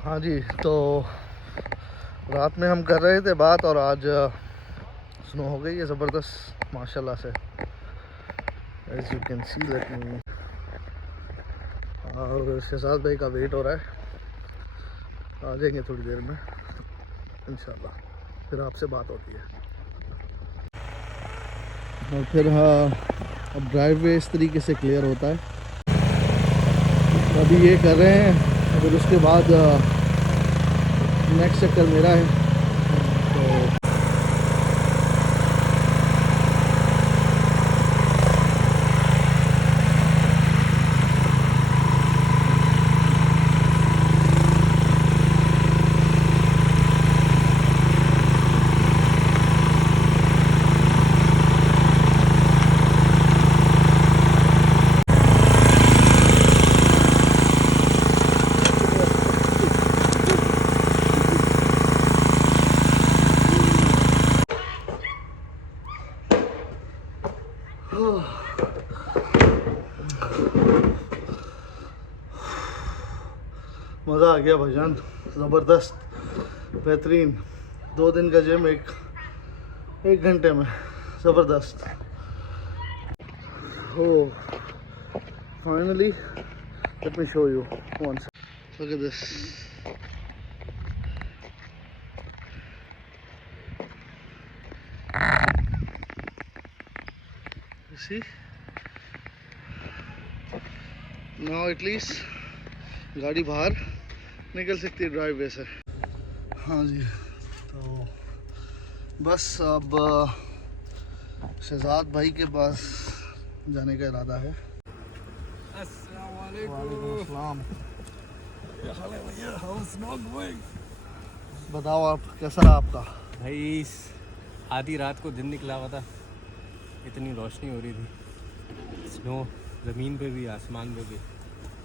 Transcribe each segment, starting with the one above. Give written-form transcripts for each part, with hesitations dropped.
हाँ जी, तो रात में हम कर रहे थे बात और आज स्नो हो गई है ज़बरदस्त माशाल्लाह से, as you can see. Let me, और शहजाद भाई का वेट हो रहा है, आ जाएंगे थोड़ी देर में इंशाल्लाह, फिर आपसे बात होती है। और फिर हाँ, अब ड्राइववे इस तरीके से क्लियर होता है। अभी ये कर रहे हैं, फिर उसके बाद नेक्स्ट चक्कर मेरा है। तो मज़ा आ गया भाईजान, ज़बरदस्त, बेहतरीन। 2 दिन का जिम एक घंटे में, ज़बरदस्त। हो finally, let me show you once. Look at this. You see? Now at least गाड़ी बाहर निकल सकती है ड्राइववे से। हाँ जी, तो बस अब शहजाद भाई के पास जाने का इरादा है। अस्सलाम वालेकुम। वालेकुम। बताओ आप, कैसा रहा आपका? भाई आधी रात को दिन निकला हुआ था, इतनी रोशनी हो रही थी, स्नो ज़मीन पे भी आसमान पे भी।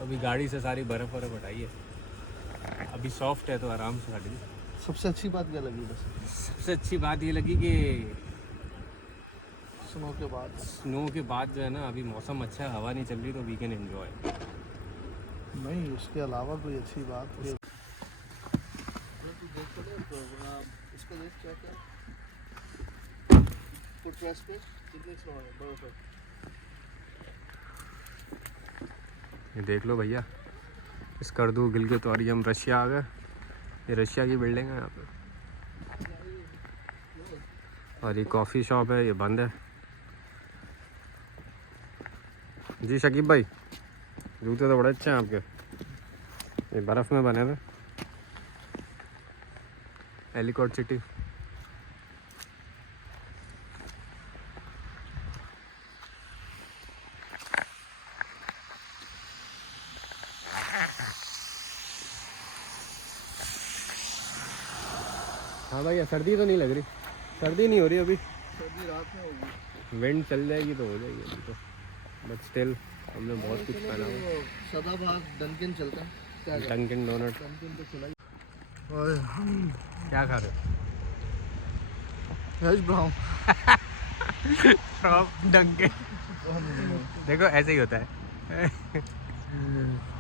अभी गाड़ी से सारी बर्फ़ हटाई है, अभी सॉफ्ट है तो आराम से गाड़ी। सबसे अच्छी बात क्या लगी? बस सबसे अच्छी बात ये लगी कि स्नो के बाद जो है ना, अभी मौसम अच्छा है, हवा नहीं चल रही, तो वी कैन एंजॉय। नहीं, उसके अलावा कोई अच्छी बात है? इसको देख, क्या क्या फुटरेस्ट पे कितने स्नो है, बर्फ है। ये देख लो भैया, इस करदू गिलगित, और ये हम रशिया आ गए। ये रशिया की बिल्डिंग है यहाँ पे, और ये कॉफ़ी शॉप है, ये बंद है। जी शकीब भाई, जूते तो बड़े अच्छे हैं आपके, ये बर्फ़ में बने थे। Ellicott City. हाँ भैया, सर्दी तो नहीं लग रही, सर्दी नहीं हो रही अभी, सर्दी रात में होगी, विंड चल जाएगी तो हो जाएगी अभी तो, बट स्टिल हमने बहुत कुछ पहना हुआ। सदाबहार डंकिन चलता है, क्या डंकिन डोनट। डंकिन तो चला ही। क्या खा रहे हैश ब्राउन हो? डंकिन। देखो ऐसे ही होता है।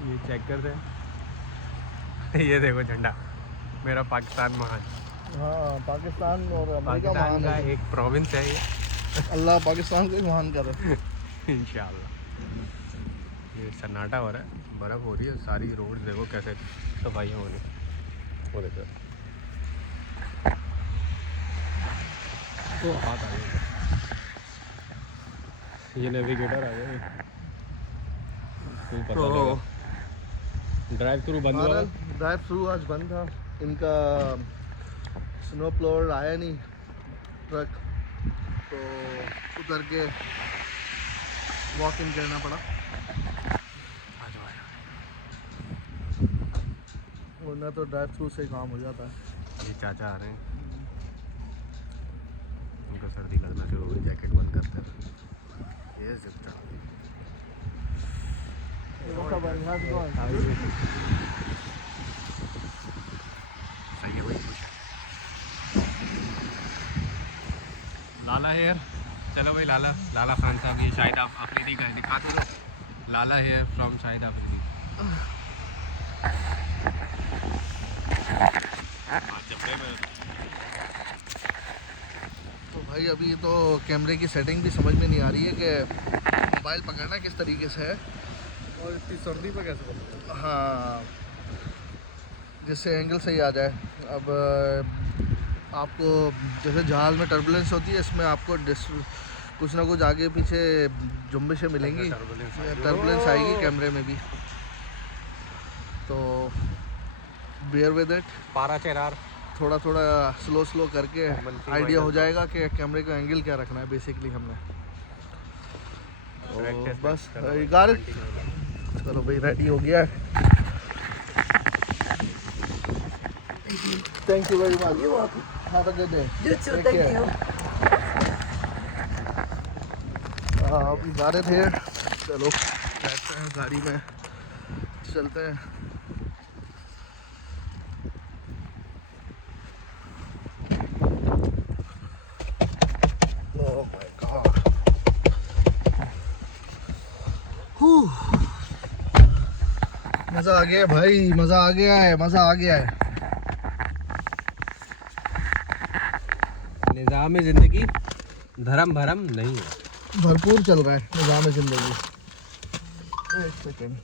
ये चेक करते हैं, ये देखो झंडा, मेरा पाकिस्तान महान। हाँ, पाकिस्तान और अमेरिका पाकिस्तान महान का है। एक प्रोविंस है ये। अल्लाह पाकिस्तान को ही महान कर रहा है। इंशाल्लाह। ये सन्नाटा हो रहा है, बर्फ़ हो रही है, सारी रोड देखो कैसे सफाइयाँ हो रही हैं, वो देखो। तो हाथ आ गया, ये नेविगेटर आ गया, तो पता लगा। ड्राइव थ्रू बंद हुआ, ड्राइव थ्रू आज बंद था, इनका स्नो प्लोअर आया नहीं ट्रक, तो उतर के वॉक इन करना पड़ा, वरना तो ड्राइव थ्रू से काम हो जाता है। ये चाचा आ रहे हैं, उनको सर्दी लगना शुरू हो गई, जैकेट बंद करते हैं। ये जितना सही है भाई। लाला हेयर, चलो भाई, लाला खान साहब, ये शाहिद अफरीदी का है, दिखाते दो। लाला हेयर फ्रॉम शाहिद अफरीदी। तो भाई अभी तो कैमरे की सेटिंग भी समझ में नहीं आ रही है कि मोबाइल पकड़ना किस तरीके से है और इतनी सर्दी पे कैसे बोलते हाँ, जिससे एंगल सही आ जाए। अब आपको जैसे जहाज़ में टर्बुलेंस होती है, इसमें आपको कुछ ना कुछ आगे पीछे जुम्बिशें मिलेंगी, टर्बुलेंस आएगी कैमरे में भी। तो बियर विद इट, पारा चेरार थोड़ा थोड़ा स्लो करके आइडिया हो जाएगा कि कैमरे का एंगल क्या रखना है बेसिकली हमने। तो बस गाड़ी, चलो भाई रेडी हो गया है। Thank you very much, have a good day. You too, thank you. अभी जा रहे थे, चलो बैठते हैं गाड़ी में, चलते हैं। ओह माय गॉड, मज़ा आ गया भाई, मज़ा आ गया है, मज़ा आ गया है। निज़ाम ज़िंदगी धर्म भरम नहीं है, भरपूर चल रहा है निज़ाम ज़िंदगी। एक सेकेंड,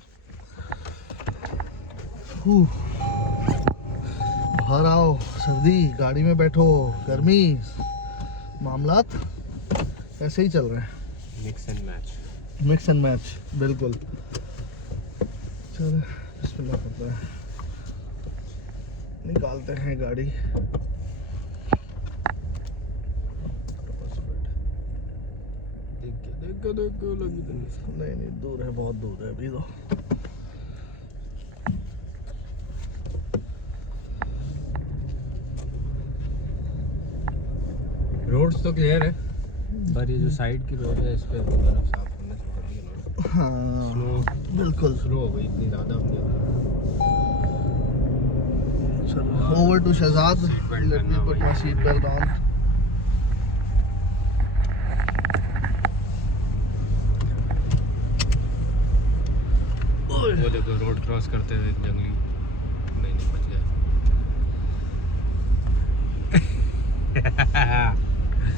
बाहर आओ, सर्दी, गाड़ी में बैठो, गर्मी, मामलात ऐसे ही चल रहे हैं। Mix and match. Mix and match, बिल्कुल। चलो बिस्मिल्लाह करते हैं, निकालते हैं गाड़ी। देख के लगी तो नहीं नहीं, दूर है, बहुत दूर है अभी तो। रोड्स तो क्लियर है, पर ये जो साइड की रोड है इस पे बर्फ साफ होने से पड़ी है ना। हाँ स्लो बिल्कुल। स्लो हो गई, इतनी ज़्यादा नहीं हो रही। चलो over to Shahzad, let me put my seat belt on. वो देखो रोड क्रॉस करते हुए जंगली, नहीं बच गया।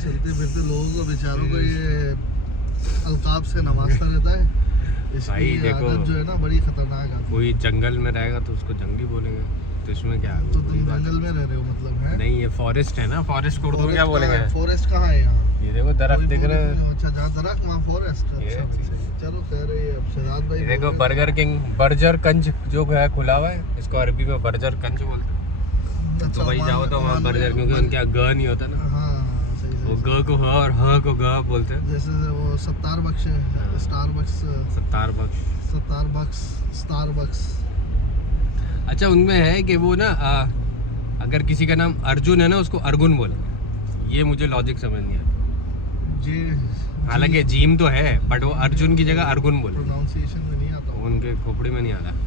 चलते फिरते लोगों को, बेचारों को ये अलकाब से नवाजता रहता है। इसकी भाई देखो, आदत जो है ना बड़ी खतरनाक आदत है। कोई जंगल में रहेगा तो उसको जंगली बोलेंगे, तो इसमें क्या है? तो तुम जंगल में रह रहे हो मतलब है? नहीं, ये फॉरेस्ट है ना, फॉरेस्ट को उर्दू में क्या बोलेंगे? फॉरेस्ट कहाँ है यहाँ? ये देखो दरख्त दिख रहे हैं। अच्छा, जहाँ दरख्त वहाँ फॉरेस्ट। ये अच्छा, चलो कह रहे हैं अब शहजाद भाई। ये देखो बर्गर किंग, बर्जर कंज जो है खुला हुआ है, इसको अरबी में बर्जर कंज बोलते हैं। अच्छा, दुबई जाओ तो वहाँ बर्जर, क्योंकि उनके यहाँ ग नहीं होता ना, हाँ सही वो सही। ग को ह और ह को ग बोलते हैं। जैसे वो सत्तार बख्श है, स्टारबक्स, स्टारबक्स। अच्छा, उनमें है कि वो ना अगर किसी का नाम अर्जुन है ना, उसको अर्गुन बोलेंगे। ये मुझे लॉजिक समझ नहीं आता। हालांकि जीम तो है, बट वो अर्जुन की जगह अर्गुन बोले, प्रोनाउंसिएशन में नहीं आता वो। उनके खोपड़ी में नहीं आता। हाँ,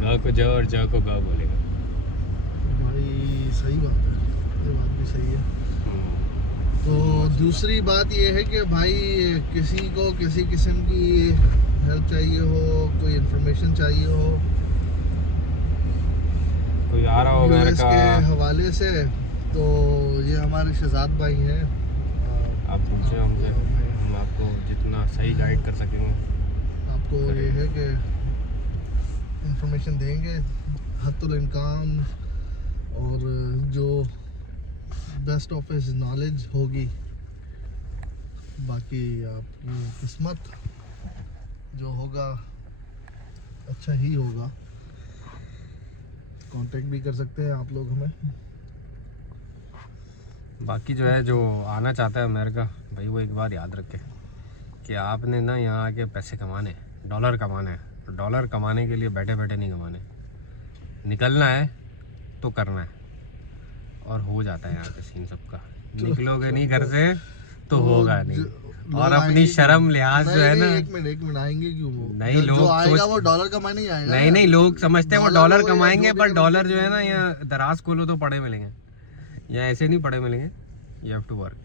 ग को ज और ज को ग बोलेगा। भाई सही बात है, ये बात भी सही है। तो दूसरी बात ये है कि भाई किसी को किसी किस्म की हेल्प चाहिए हो, कोई इन्फॉर्मेशन चाहिए हो कोई आ रहा हो यूएस अमेरिका, के हवाले से, तो ये हमारे शहजाद भाई हैं। आप पूछे हमसे, हम आपको जितना सही गाइड कर सकेंगे। आपको ये है कि इंफॉर्मेशन देंगे हद्दुल इम्कान, और जो बेस्ट ऑफ हिज नॉलेज होगी। बाकी आपकी किस्मत जो होगा अच्छा ही होगा। कांटेक्ट भी कर सकते हैं आप लोग हमें। बाकी जो है, जो आना चाहता है अमेरिका, भाई वो एक बार याद रखे कि आपने ना यहाँ आके पैसे कमाने, डॉलर कमाने हैं। डॉलर कमाने के लिए बैठे बैठे नहीं कमाने, निकलना है तो करना है, और हो जाता है यहाँ पे सीन सबका। निकलोगे नहीं घर से तो होगा नहीं। और अपनी शर्म लिहाज जो है ना, एक मिनट आएंगे क्यों? वो नहीं, लोग जो आएगा सोच- वो डॉलर कमाने ही आएगा। नहीं, लोग समझते हैं वो डॉलर हो या कमाएंगे, जो भी पर कमाएंगे। डॉलर जो है ना, यहाँ दराज खोलो तो पड़े मिलेंगे, यहाँ ऐसे नहीं पड़े मिलेंगे। You have to work.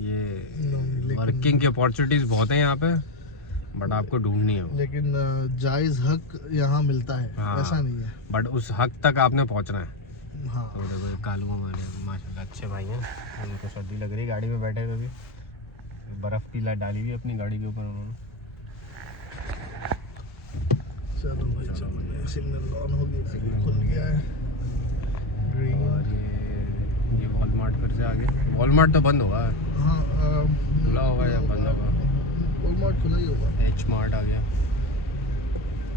ये वर्किंग की अपॉर्चुनिटीज बहुत है यहाँ पे, बट आपको ढूंढनी है वो। लेकिन जायज़ हक यहाँ मिलता है, हाँ। ऐसा नहीं है। बट उस हक तक आपने पहुँचना है। हाँ तो देखो कालू हमारे माशाल्लाह अच्छे भाई हैं, उनको सर्दी लग रही गाड़ी में बैठे हुए भी, बर्फ़ की लाइट डाली हुई अपनी गाड़ी के ऊपर उन्होंने। चलो भाई चलो, सिग्नल ऑन हो गया, सिग्नल खुल गया है ग्रीन। और ये वॉलमार्ट फिर से आगे, वॉलमार्ट तो बंद होगा, हाँ खुला होगा या बंद होगा? वॉलमार्ट खुला ही होगा। एच मार्ट आ गया,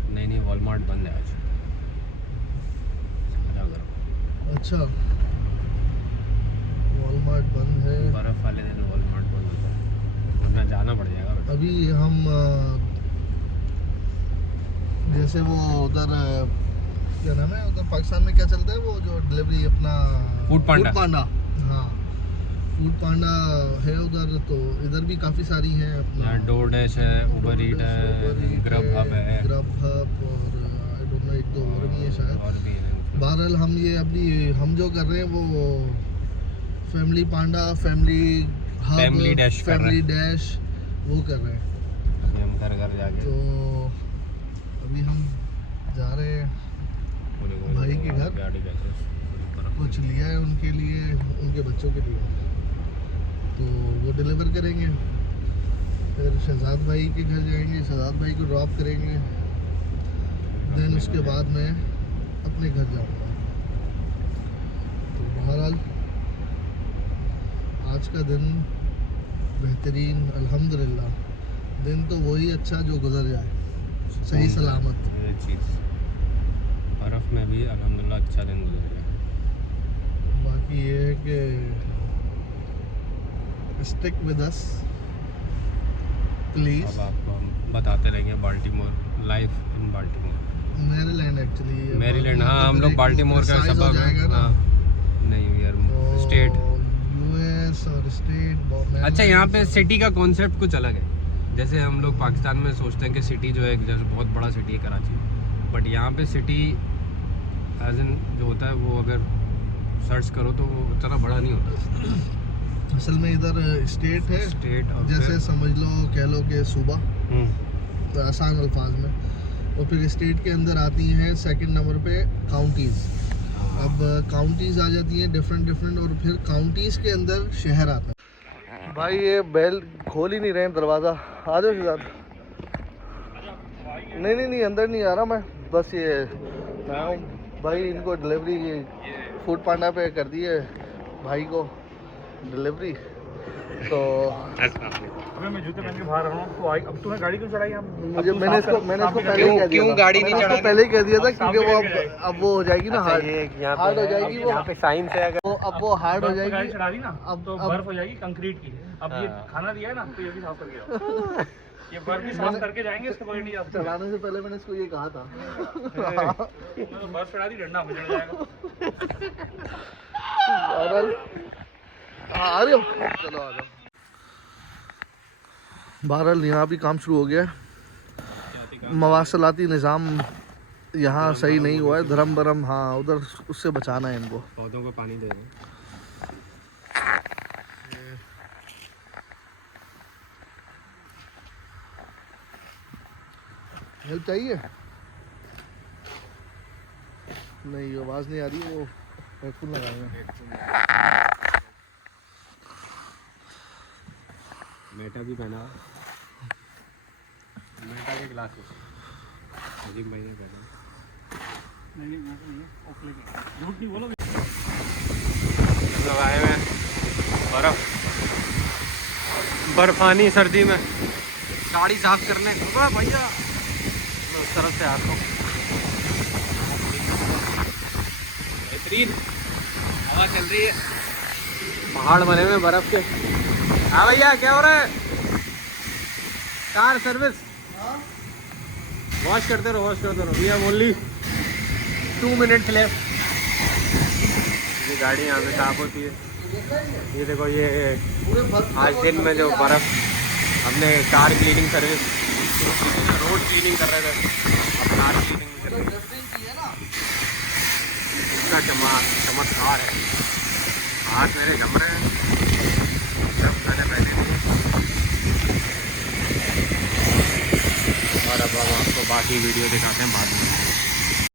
नहीं वॉलमार्ट बंद है आज। अच्छा वॉलमार्ट बंद है, बर्फ़ वाले दिन वॉलमार्ट बंद होता है, वरना जाना पड़ जाएगा। अभी हम जैसे वो उधर क्या नाम है उधर पाकिस्तान में क्या चलता है वो जो डिलीवरी अपना फूड पांडा। हाँ फूड पांडा है उधर, तो इधर भी काफ़ी सारी हैं अपना। यहाँ डोरडैश है, उबर ईट है, ग्रब हब है, ग्रब हब और आई डोंट नो एक दो और भी है शायद। और भी है। बहरहाल हम ये अभी हम जो कर रहे हैं वो फैमिली पांडा, फैमिली हब, फैमिली डैश कर रहे हैं। डैश वो कर रहे हैं। अभी हम घर घर जाके तो अभी हम जा रहे हैं भाई के घर, गाड़ी कुछ लिया है उनके लिए, उनके बच्चों के लिए, तो वो डिलीवर करेंगे। फिर शहजाद भाई के घर जाएंगे, शहजाद भाई को ड्रॉप करेंगे, देन उसके बाद मैं अपने घर जाऊंगा। तो बहरहाल आज का दिन बेहतरीन, अल्हम्दुलिल्लाह। दिन तो वही अच्छा जो गुजर जाए सही सलामत। ये चीज़ बर्फ़ में भी अल्हम्दुलिल्लाह अच्छा दिन गुजर गया। बाकी ये है कि स्टिक विद अस प्लीज। अब आपको हम बताते रहेंगे Baltimore, life in Baltimore, Maryland actually, Maryland. हाँ हम लोग बाल्टीमोर का सबक जाएगा हाँ नहीं यार स्टेट, यूएस और स्टेट। अच्छा यहाँ पे सिटी का कॉन्सेप्ट कुछ अलग है। जैसे हम लोग पाकिस्तान में सोचते हैं कि सिटी जो है जैसे बहुत बड़ा सिटी है कराची, बट यहाँ पे सिटी एज इन जो होता है वो अगर सर्च करो तो वो उतना बड़ा नहीं होता। असल में इधर स्टेट है, स्टेट जैसे समझ लो कह लो कि सूबा, तो आसान अल्फाज में। और फिर स्टेट के अंदर आती हैं सेकंड नंबर पे काउंटीज़। अब काउंटीज़ आ जाती हैं डिफरेंट और फिर काउंटीज़ के अंदर शहर आता है। भाई ये बेल खोल ही नहीं रहे हैं दरवाज़ा, आ जाओ सिद्धार्थ। नहीं अंदर नहीं आ रहा मैं, बस ये मैं हूँ भाई। इनको डिलीवरी फूड पांडा पे कर दी है भाई को डिलीवरी, तो अबे मैं जूते पहन के बाहर रहा हूँ, तो अब तूने गाड़ी क्यों चढ़ाई? हम मुझे मैंने इसको पहले ही कह दिया क्यों था। गाड़ी नहीं मैंने इसको चढ़ानी? पहले ही कह दिया था क्योंकि वो अब वो हो जाएगी ना हार्ड, यहाँ हार्ड हो जाएगी वो, यहाँ पे साइन से अगर वो अब वो हार्ड हो गाड़ी जाएगी। चढ़ा दी ना, अब तो बर्फ हो जाएगी कंक्रीट की। अब ये खाना दिया है ना, तो ये भी साफ करके आओ। ये बर्फ भी साफ करके जाएंगे, इसके बाद नहीं आप चलाने से पहले मैंने इसको ये कहा था। तो बर्फ चढ़ा दी, डंडा मुझे जाएगा। आ रहे हो, चलो आ जाओ। बहरहाल यहाँ भी काम शुरू हो गया है। मवासलाती निज़ाम यहाँ सही नहीं हुआ है, धर्म बरम हाँ उधर उससे बचाना है इनको। पौधों को पानी दे दें। हेल्प चाहिए? नहीं आवाज़ नहीं आ रही, वो हेडफोन लगाएंगे। मेटा भी पहना, मेटा के ग्लासेस अजीब भाई ने पहना। झूठ नहीं बोलो। लगाए हुए बर्फानी सर्दी में गाड़ी साफ करने भैया उस तरफ से आपको बेहतरीन हवा चल रही है, पहाड़ बने हुए बर्फ के। हाँ भैया क्या हो रहा है? कार सर्विस वॉश करते रहो we have only 2 minutes left. ये गाड़ी यहाँ पे साफ होती है। ये देखो ये आज दिन में जो बर्फ़ हमने car cleaning service, road cleaning कर रहे थे, अब कार क्लीनिंग कर रहे हैं। इसका चमत्कार है, हाथ मेरे जम रहे हैं, सब मैंने पहने थे। और अब हम आपको बाकी वीडियो दिखाते हैं बाद में।